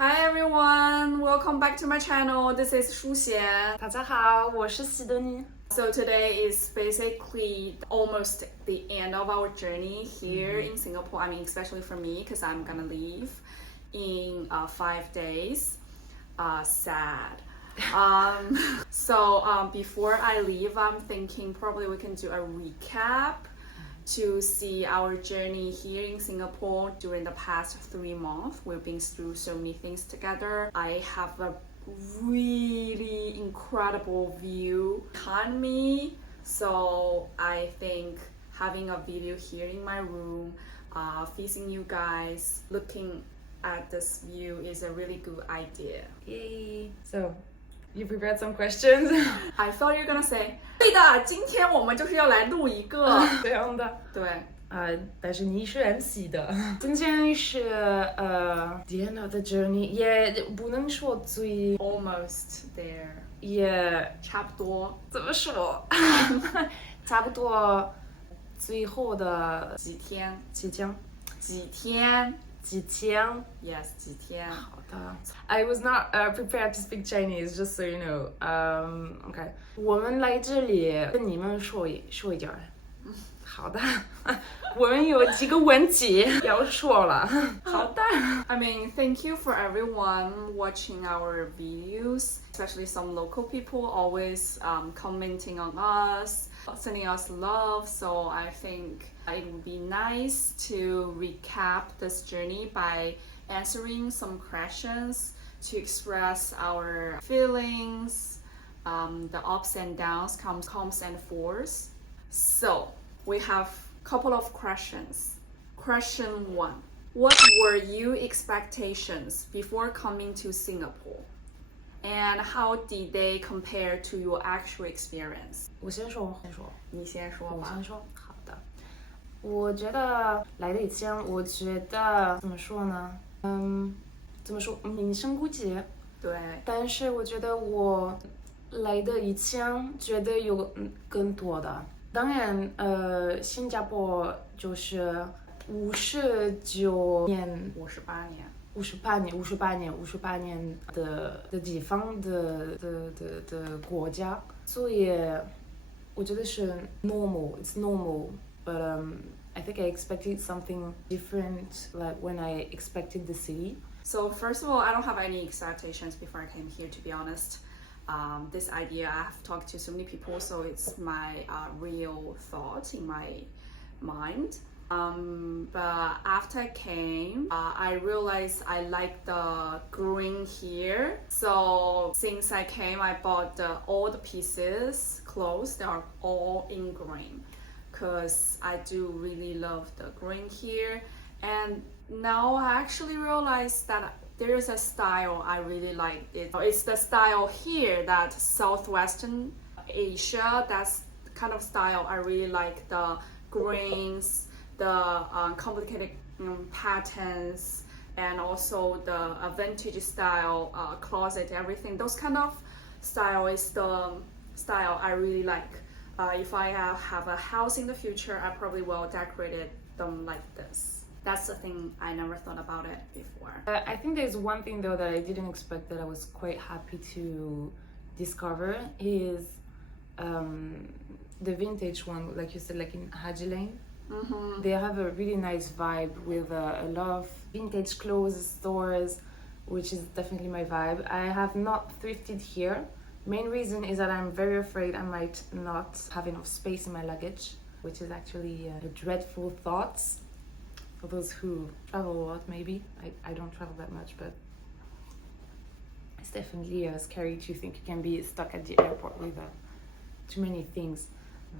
Hi everyone, welcome back to my channel. This is 舒贤。大家好，我是西德尼。So today is basically almost the end of our journey here in Singapore. I mean, especially for me, because I'm gonna leave in 5 days. Sad. So before I leave, I'm thinking probably we can do a recap to see our journey here in Singapore during the past 3 months. We've been through so many things together. I have a really incredible view behind me, so I think having a video here in my room, facing you guys, looking at this view is a really good idea. Yay! So, you prepared some questions? I thought you're gonna say 对的，今天我们就是要来录一个这样的。对。但是你是 MC 的。今天是the end of the journey， 也不能说最 almost there， 也差不多。怎么说？差不多最后的几天？Yes， 几天。好的。I was not prepared to speak Chinese, just so you know. Okay， 我们来这里跟你们说一点。好的，我们有几个问题要说了。好的。I mean, thank you for everyone watching our videos, especially some local people always commenting on us, sending us love. So I think it would be nice to recap this journey by answering some questions to express our feelings, the ups and downs, comes and falls. So we have a couple of questions. Question 1. What were your expectations before coming to Singapore? And how did they compare to your actual experience? 我先说。你先说吧。我先说。好的。我觉得来的以前，我觉得怎么说呢？怎么说？民生估计。对。但是我觉得我来的以前觉得有更多的。当然，新加坡就是58年的地方的国家，所以我觉得是 it's normal, but I think I expected something different, like when I expected the city. So first of all, I don't have any expectations before I came here, to be honest. This idea, I have talked to so many people, so it's my real thought in my mind. But after I came, I realized I like the green here. So since I came, I bought all the pieces, clothes, they are all in green, because I do really love the green here. And now I actually realized that there is a style I really like. It's the style here that Southwestern Asia, that's the kind of style I really like. The greens, the complicated patterns, and also the vintage style closet, everything. Those kind of style is the style I really like. If I have a house in the future, I probably will decorate them like this. That's the thing I never thought about it before. I think there's one thing though that I didn't expect that I was quite happy to discover is the vintage one, like you said, like in Haji Lane. Mm-hmm. They have a really nice vibe with a lot of vintage clothes stores, which is definitely my vibe. I have not thrifted here. Main reason is that I'm very afraid I might not have enough space in my luggage, which is actually a dreadful thought. For those who travel a lot, maybe. I don't travel that much, but it's definitely scary to think you can be stuck at the airport with too many things.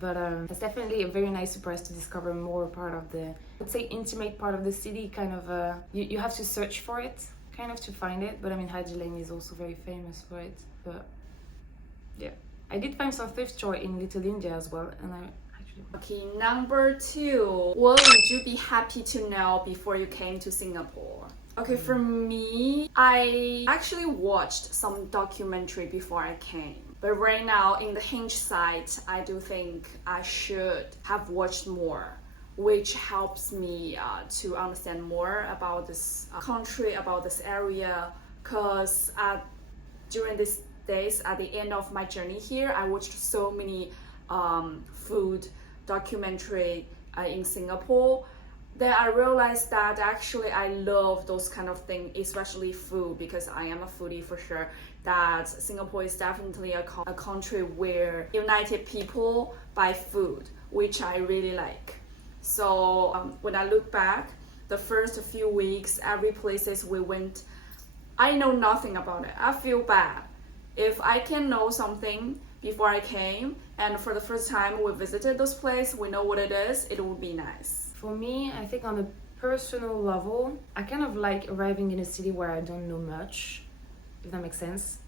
But it's definitely a very nice surprise to discover more part of the, let's say, intimate part of the city. Kind of, you have to search for it, kind of, to find it. But I mean, Haji Lane is also very famous for it. But yeah, I did find some thrift store in Little India as well, and Okay, number 2. What would you be happy to know before you came to Singapore? Okay, for me, I actually watched some documentary before I came. But right now, in the hindsight, I do think I should have watched more. which helps me to understand more about this country, about this area, because during these days at the end of my journey here, I watched so many food documentary in Singapore. Then I realized that actually I love those kind of things, especially food, because I am a foodie for sure. That Singapore is definitely a country where united people by food, which I really like. So when I look back, the first few weeks, every places we went, I know nothing about it. I feel bad. If I can know something before I came, and for the first time we visited those places, we know what it is, it would be nice. For me, I think on a personal level, I kind of like arriving in a city where I don't know much, if that makes sense.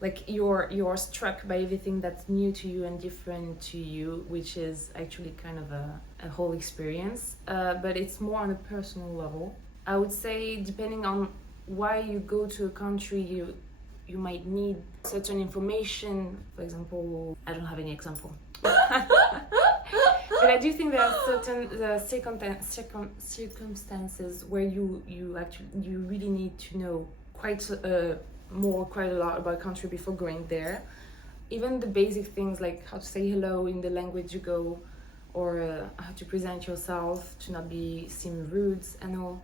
Like you're struck by everything that's new to you and different to you, which is actually kind of a whole experience. But it's more on a personal level. I would say depending on why you go to a country, you might need certain information. For example, I don't have any example. But I do think there are certain circumstances where you really need to know quite a lot about a country before going there. Even the basic things like how to say hello in the language you go, or how to present yourself to not seem rude and all.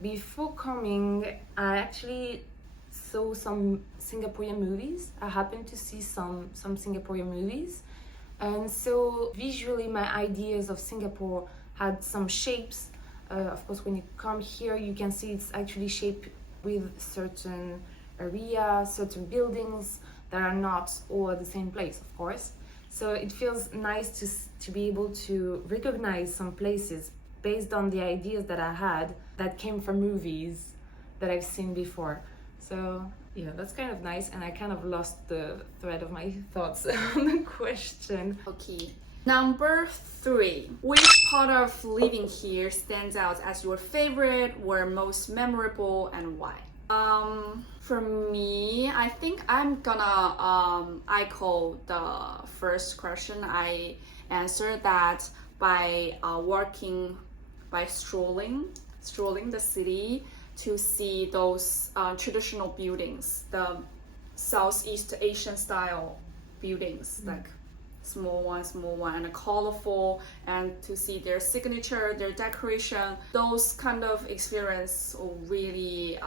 Before coming, I actually saw some Singaporean movies. I happened to see some Singaporean movies. And so visually my ideas of Singapore had some shapes. Of course, when you come here, you can see it's actually shaped with certain areas, certain buildings that are not all at the same place, of course. So it feels nice to be able to recognize some places based on the ideas that I had that came from movies that I've seen before. So yeah, that's kind of nice, and I kind of lost the thread of my thoughts on the question. Okay. Number 3. Which part of living here stands out as your favorite or most memorable, and why? For me, I think I'm gonna echo the first question. I answered that by strolling the city to see those traditional buildings, the Southeast Asian style buildings, like small one, and colorful, and to see their signature, their decoration. Those kind of experience really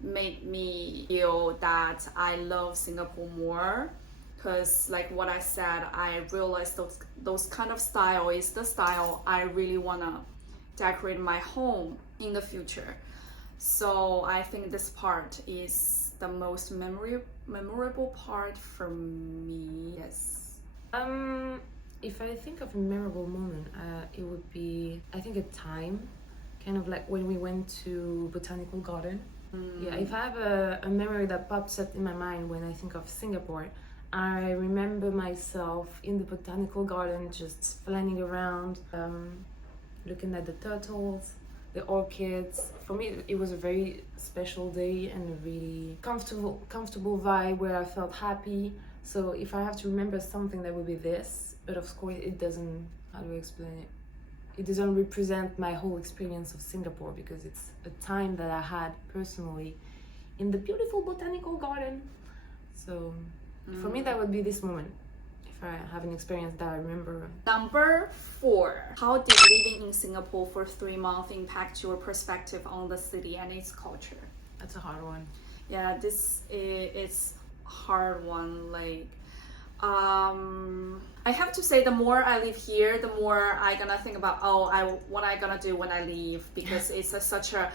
made me feel that I love Singapore more. Because like what I said, I realized those kind of style is the style I really wanna decorate my home in the future. So I think this part is the most memorable part for me. Yes. If I think of a memorable moment, it would be, I think, a time, kind of like when we went to Botanical Garden. Yeah, if I have a memory that pops up in my mind when I think of Singapore, I remember myself in the Botanical Garden just flying around, looking at the turtles, the orchids. For me, it was a very special day and a really comfortable vibe where I felt happy. So if I have to remember something, that would be this. But of course, it doesn't, how do I explain it? It doesn't represent my whole experience of Singapore, because it's a time that I had personally in the beautiful Botanical Garden. So for me, that would be this moment. I have an experience that I remember. Number 4. How did living in Singapore for 3 months impact your perspective on the city and its culture? That's a hard one. Yeah, this is a hard one. Like, I have to say, the more I live here, the more I gonna think about what I gonna do when I leave, because it's such a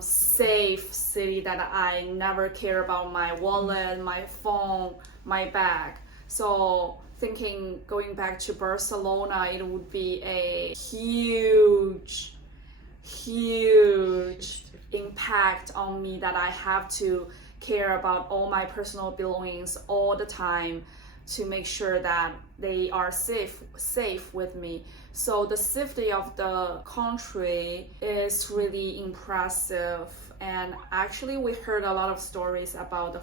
safe city that I never care about my wallet, my phone, my bag. So thinking going back to Barcelona, it would be a huge impact on me, that I have to care about all my personal belongings all the time to make sure that they are safe with me. So the safety of the country is really impressive. And actually we heard a lot of stories about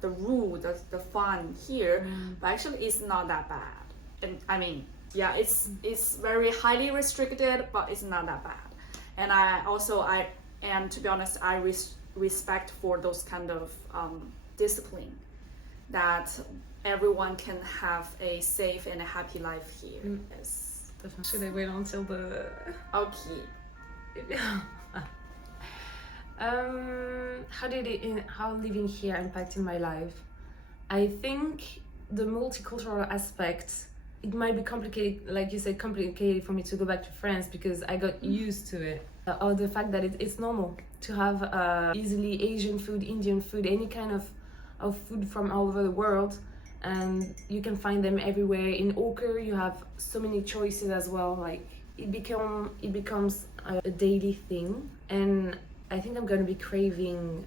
the rule, the fun here, but actually it's not that bad. And I mean, yeah, it's very highly restricted, but it's not that bad. And I And to be honest, I respect for those kind of discipline that everyone can have a safe and a happy life here. Yes. Should I wait until the... Okay. How living here impacted my life? I think the multicultural aspect, it might be complicated, like you said, complicated for me to go back to France because I got used to it. Or the fact that it's normal to have easily Asian food, Indian food, any kind of food from all over the world, and you can find them everywhere. In Oker you have so many choices as well, like it becomes a daily thing, and I think I'm gonna be craving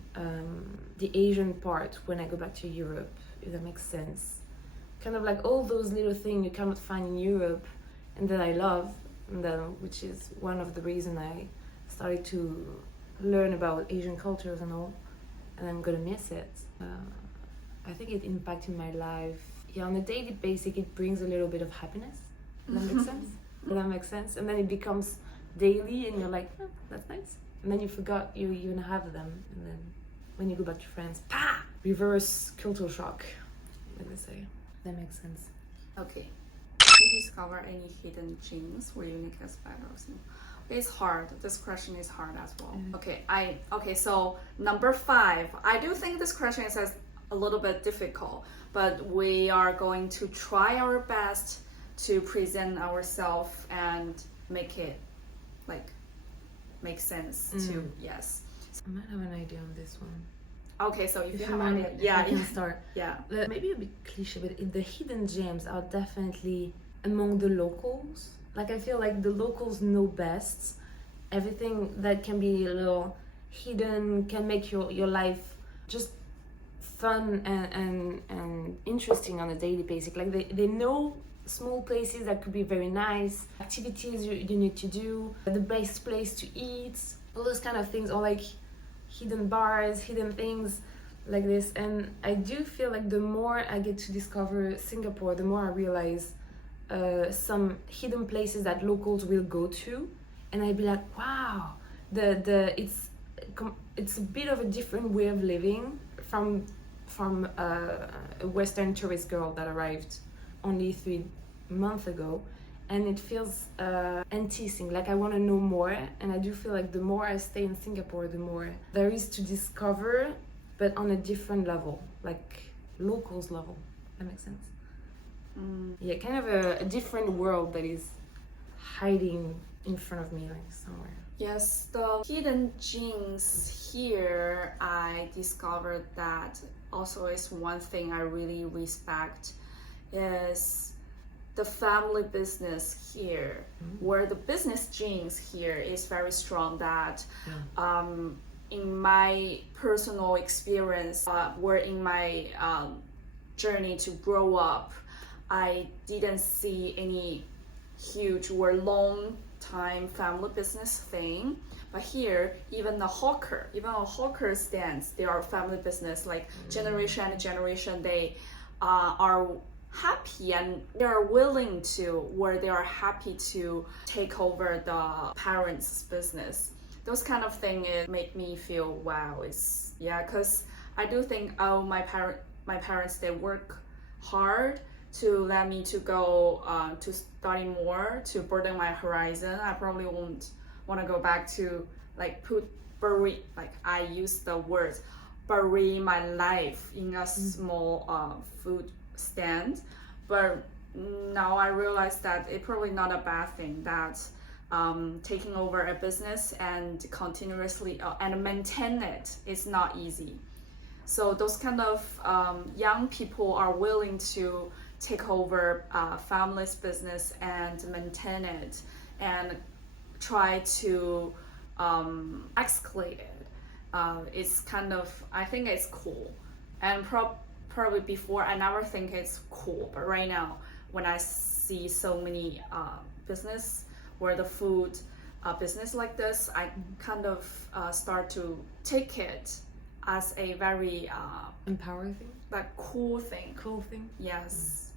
the Asian part when I go back to Europe, if that makes sense. Kind of like all those little things you cannot find in Europe and that I love, and which is one of the reasons I started to learn about Asian cultures and all, and I'm gonna miss it. I think it impacted my life. Yeah, on a daily basis it brings a little bit of happiness. Does that make sense? Does that make sense? And then it becomes daily and you're like, oh, that's nice. And then you forgot you even have them. And then when you go back to France, reverse cultural shock, like they say. That makes sense. Okay. Did you discover any hidden genes or unique aspects or something? It's hard. This question is hard as well. Okay, so number 5. I do think this question is a little bit difficult, but we are going to try our best to present ourselves and make it make sense to yes. I might have an idea on this one. Okay, so if you have an idea, I can start. Yeah. Maybe a bit cliche, but the hidden gems are definitely among the locals. Like I feel like the locals know best. Everything that can be a little hidden can make your life just fun and interesting on a daily basis. Like they know small places that could be very nice, activities you need to do, the best place to eat, all those kind of things, or like hidden bars, hidden things like this. And I do feel like the more I get to discover Singapore, the more I realize some hidden places that locals will go to, and I'd be like, wow, it's a bit of a different way of living from a Western tourist girl that arrived only 3 months ago, and it feels enticing, like I want to know more. And I do feel like the more I stay in Singapore, the more there is to discover, but on a different level, like locals level. That makes sense. Yeah, kind of a different world that is hiding in front of me, like somewhere. Yes, the hidden genes here, I discovered that also is one thing I really respect is the family business here, where the business genes here is very strong. That in my personal experience, where in my journey to grow up, I didn't see any huge or long time family business thing. But here, even a hawker stands, they are family business, like generation and generation, they are happy and they are willing to, or they are happy to take over the parents' business. Those kind of things make me feel wow. Because I do think my parents, they work hard to let me to go to study more, to broaden my horizon. I probably won't want to go back to bury, like I use the words, bury my life in a small food stand. But now I realize that it's probably not a bad thing, that taking over a business and continuously and maintain it is not easy. So those kind of young people are willing to take over family's business and maintain it and try to escalate it. It's kind of, I think it's cool. And probably before I never think it's cool, but right now when I see so many business where the food business like this, I kind of start to take it as a very empowering thing, like cool thing. Yes.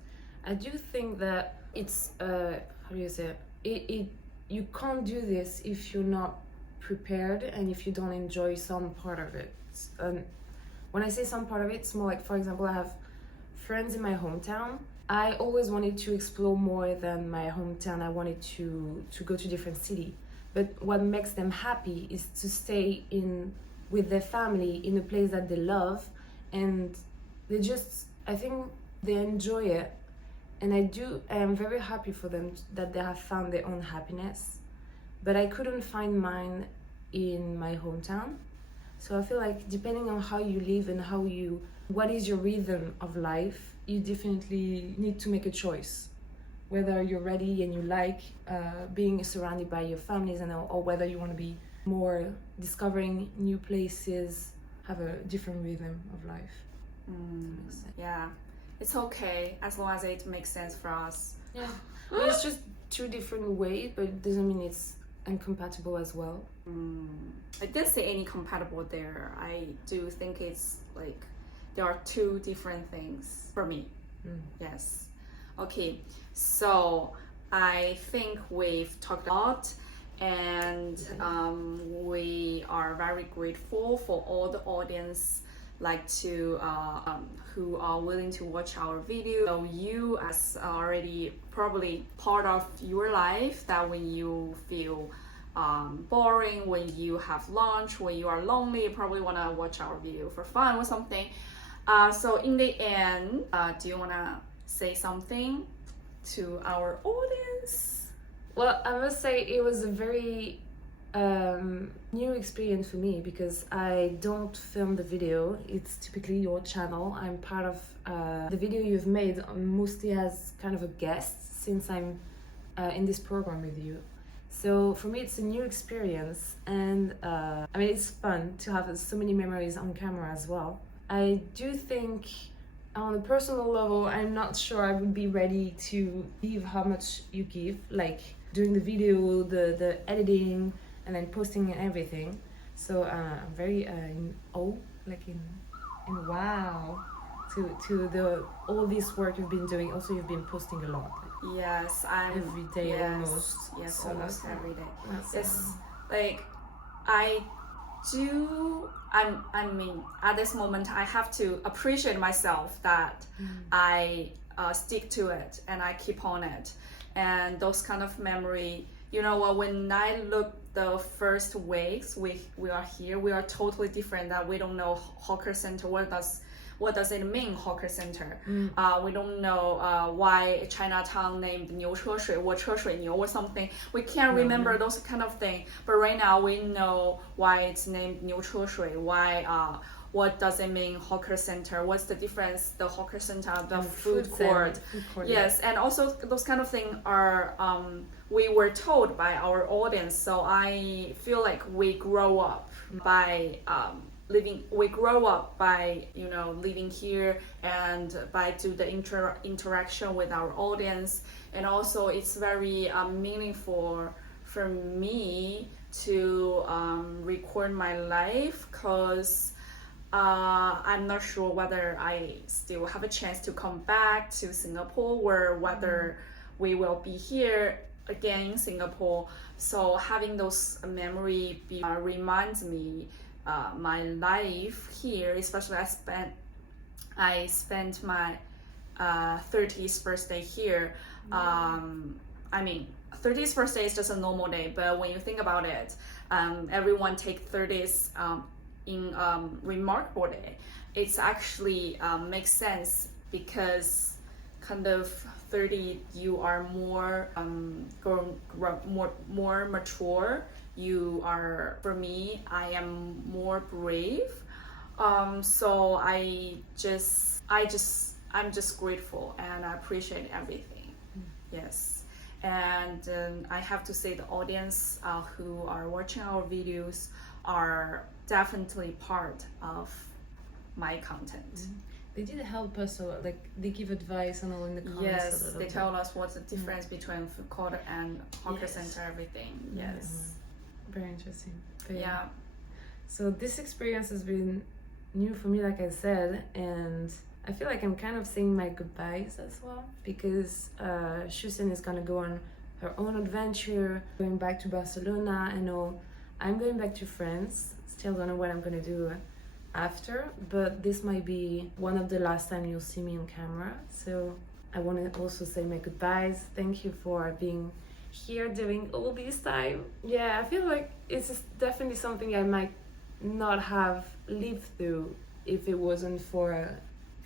I do think that it's how do you say it? You can't do this if you're not prepared and if you don't enjoy some part of it. When I say some part of it, it's more like, for example, I have friends in my hometown. I always wanted to explore more than my hometown. I wanted to go to different city. But what makes them happy is to stay with their family in a place that they love, and I think they enjoy it. And I am very happy for them that they have found their own happiness. But I couldn't find mine in my hometown. So I feel like depending on how you live and what is your rhythm of life, you definitely need to make a choice. Whether you're ready and you like being surrounded by your families, or whether you want to be more discovering new places, have a different rhythm of life. Yeah, it's okay as long as it makes sense for us. Yeah, I mean, it's just two different ways, but it doesn't mean it's incompatible as well. I didn't say any compatible there. I do think it's like there are two different things for me. Yes. Okay, so I think we've talked a lot, and we are very grateful for all the audience who are willing to watch our video. So you as already probably part of your life, that when you feel boring, when you have lunch, when you are lonely, you probably want to watch our video for fun or something. So in the end, do you want to say something to our audience? Well, I must say it was a very new experience for me, because I don't film the video. It's typically your channel. I'm part of the video you've made mostly as kind of a guest, since I'm in this program with you. So for me, it's a new experience, and I mean, it's fun to have so many memories on camera as well. I do think on a personal level, I'm not sure I would be ready to give how much you give, like doing the video, the editing, and then posting and everything. So I'm very in awe, like in wow, to all this work you've been doing. Also, you've been posting a lot. Yes, every day almost. Yes, so almost every day. Yes, like I mean, at this moment, I have to appreciate myself that I stick to it and I keep on it. And those kind of memory, you know what, when I look the first weeks we are here, we are totally different, that we don't know hawker center, what does it mean, hawker center? We don't know why Chinatown named 牛车水 or 车水牛 or something. We can't remember those kind of things. But right now we know why it's named 牛车水, why what does it mean hawker center, what's the difference, the hawker center, the food court. Yes, and also those kind of things are we were told by our audience. So I feel like we grow up by living here, and by do the interaction with our audience. And also it's very meaningful for me to record my life, because I'm not sure whether I still have a chance to come back to Singapore, or whether we will be here again in Singapore. So having those memory reminds me my life here, especially I spent my 30th birthday here. I mean, 30th birthday is just a normal day, but when you think about it, everyone take 30th in remarkable day. It's actually makes sense, because kind of 30, you are more more mature. You are, for me, I am more brave. So I'm just grateful, and I appreciate everything. Yes. And I have to say, the audience who are watching our videos are definitely part of my content. They did help us a lot. Like, they give advice and all in the comments. Yes, they tell us what's the difference between food court and hawker center, everything. Yes. Very interesting. But yeah. So this experience has been new for me, like I said, and I feel like I'm kind of saying my goodbyes as well, because Shusen is gonna go on her own adventure, going back to Barcelona. I know I'm going back to France. Still don't know what I'm gonna do after, but this might be one of the last time you'll see me on camera. So I want to also say my goodbyes. Thank you for being here during all this time. Yeah, I feel like it's definitely something I might not have lived through if it wasn't for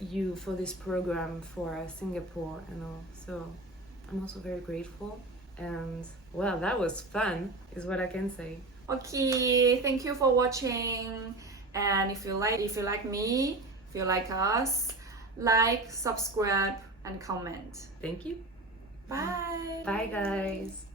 you, for this program, for Singapore and all. So I'm also very grateful. And well, that was fun, is what I can say. Okay, thank you for watching. And if you like me, if you like us, like, subscribe, and comment. Thank you. Bye. Bye, guys.